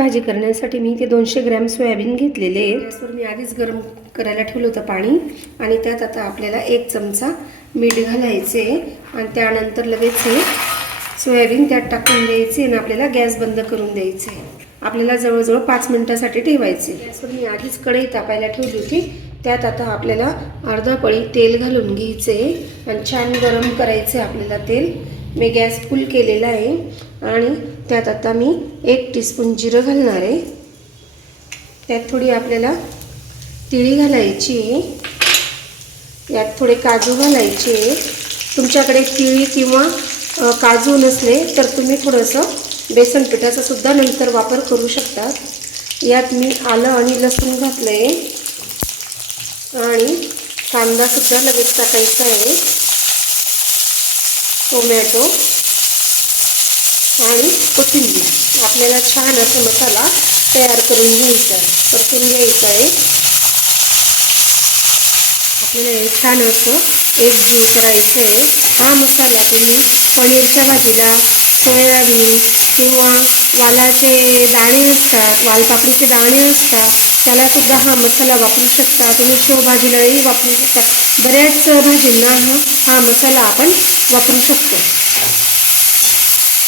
भाजी करण्यासाठी मी इथे 200 ग्रॅम सोयाबीन घेतलेले आहे। गॅसवर मी आधीच गरम करायला ठेवलं होतं पाणी आणि त्यात आता आपल्याला 1 चमचा मीठ घालायचे आणि त्यानंतर लगेच हे सोयाबीन त्यात टाकून द्यायचे आणि आपल्याला गॅस बंद करून द्यायचे। आपल्याला जवळजवळ 5 मिनिटांसाठी ठेवायचे। गॅसवर मी आधीच कढई तापायला ठेवली होती, त्यात आता आपल्याला अर्धा पळी तेल घालून घ्यायचे आणि छान गरम करायचे आपल्याला तेल। मी गॅस फुल केलेला आहे आणि त्यात आता मी 1 टीस्पून जिरं घालणार आहे। त्यात थोडी आपल्याला तिळी घालायची आहे, यात थोडे काजू घालायचे। तुमच्याकडे तिळी किंवा काजू नसले तर तुम्ही थोडंसं बेसन पिठाचा सुद्धा नंतर वापर करू शकता। यात मी आलं आणि लसूण घातलं आहे आणि कांदा सुद्धा लगेच टाकायचा आहे, टोमॅटो आणि कोथिंबीर। आपल्याला छान असा मसाला तयार करून घ्यायचा आहे, परतून घ्यायचा आहे। आपल्याला हे छान असं एकजीव करायचं आहे। हा मसाला तुम्ही पनीरच्या भाजीला, सोयाबीन किंवा वालाचे दाणे असतात, वालपापडीचे दाणे असतात, त्यालासुद्धा हा मसाला वापरू शकता। तुम्ही शेवभाजीलाही वापरू शकता। बऱ्याच भाजींना हा मसाला आपण वापरू शकतो।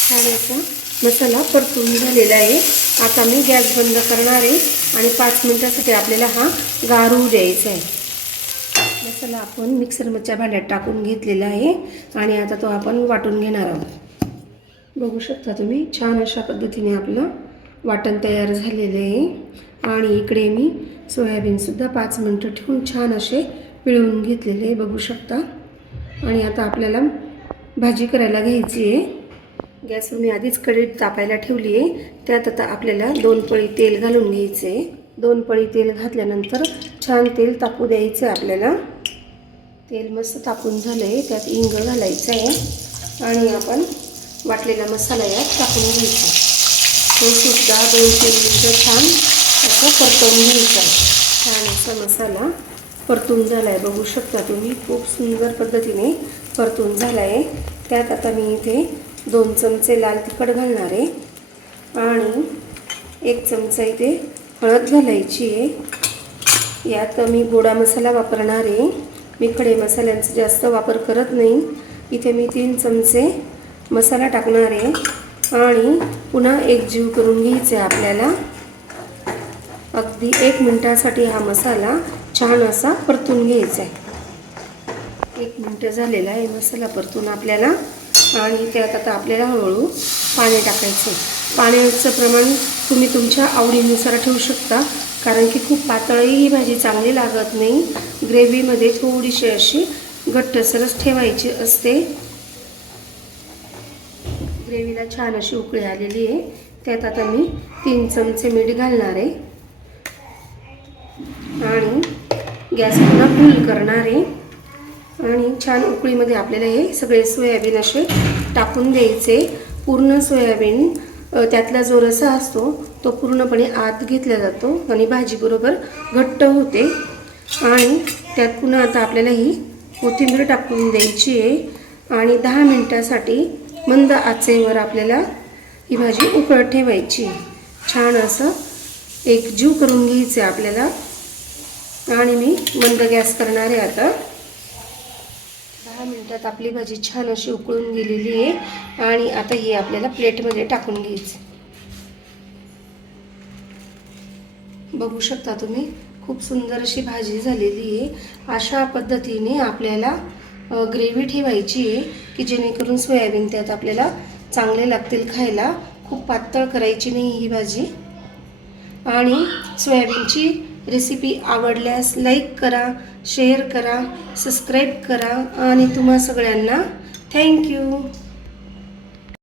छान असा मसाला परतून झालेला आहे। आता मी गॅस बंद करणार आहे आणि 5 मिनिटांसाठी आपल्याला हा गारू द्यायचा आहे। मसाला आपण मिक्सरच्या भांड्यात टाकून घेतलेला आहे आणि आता तो आपण वाटून घेणार आहोत। बघू शकता तुम्ही छान अशा पद्धतीने आपलं वाटण तयार झालेलं आहे आणि इकडे मी सोयाबीनसुद्धा 5 मिनिटं ठेवून छान असे पिळून घेतलेले आहे, बघू शकता। आणि आता आपल्याला भाजी करायला घ्यायची आहे। गॅसवर मी आधीच कढई तापायला ठेवली आहे, त्यात आता आपल्याला 2 पळी तेल घालून घ्यायचे आहे। 2 पळी तेल घातल्यानंतर छान तेल तापू द्यायचं आहे आपल्याला। तेल मस्त तापून झालं आहे, त्यात हिंग घालायचं आहे आणि आपण वाटलेला मसाला यात टाकून घ्यायचा। तो सुद्धा 2-3 मिनिटं छान असं परतवून घ्यायचा। छान असा मसाला परतून झाला आहे, बघू शकता तुम्ही। खूप सुंदर पद्धतीने परतून झाला आहे। त्यात आता मी इथे 2 चमचे लाल तिखट घालणार आहे आणि 1 चमचा इथे हळद घालायची आहे। यात मी गोडा मसाला वापरणार आहे, मी खडे मसाल्यांचा जास्त वापर करत नाही। इथे मी 3 चमचे मसाला टाकणार आहे आणि पुन्हा एकजीव करून घ्यायचे आपल्याला। अगदी 1 मिनिटासाठी हा मसाला छान असा परतून घ्यायचा आहे। 1 मिनिट झालेला आहे मसाला परतून आपल्याला आणि त्यात आता आपल्याला हळूहळू पाणी टाकायचं आहे। पाण्याचं प्रमाण तुम्ही तुमच्या आवडीनुसार ठेवू शकता, कारण की खूप पातळही ही भाजी चांगली लागत नाही। ग्रेव्हीमध्ये थोडीशी अशी घट्टसरच ठेवायची असते। ग्रेव्हीला छान अशी उकळी आलेली आहे, त्यात आता मी 3 चमचे मीठ घालणार आहे आणि गॅस पुन्हा फुल करणार आहे आणि छान उकळीमध्ये आपल्याला हे सगळे सोयाबीन असे टाकून द्यायचे। पूर्ण सोयाबीन त्यातला जो रसा असतो तो पूर्णपणे आत घेतला जातो आणि भाजी बरोबर घट्ट होते। आणि त्यात पुन्हा आता आपल्याला ही कोथिंबीर टाकून द्यायची आहे आणि 10 मिनिटांसाठी मंद आचेवर आपल्याला ही भाजी उकळत ठेवायची। छान असं एकजीव करून घ्यायचं आहे आपल्याला आणि मी मंद गॅस करणार आहे आता। 10 मिनिटात आपली भाजी छान अशी उकळून गेलेली आहे आणि आता ही आपल्याला प्लेटमध्ये टाकून घ्यायची। बघू शकता तुम्ही खूप सुंदर अशी भाजी झालेली आहे। अशा पद्धतीने आपल्याला ग्रेव्ही ठेवायची आहे की जेणेकरून सोयाबीन त्यात आपल्याला चांगले लागतील खायला। खूप पातळ करायची नाही ही भाजी। आणि सोयाबीनची रेसिपी आवडल्यास लाईक करा, शेअर करा, सबस्क्राईब करा आणि तुम्हा सगळ्यांना थँक्यू।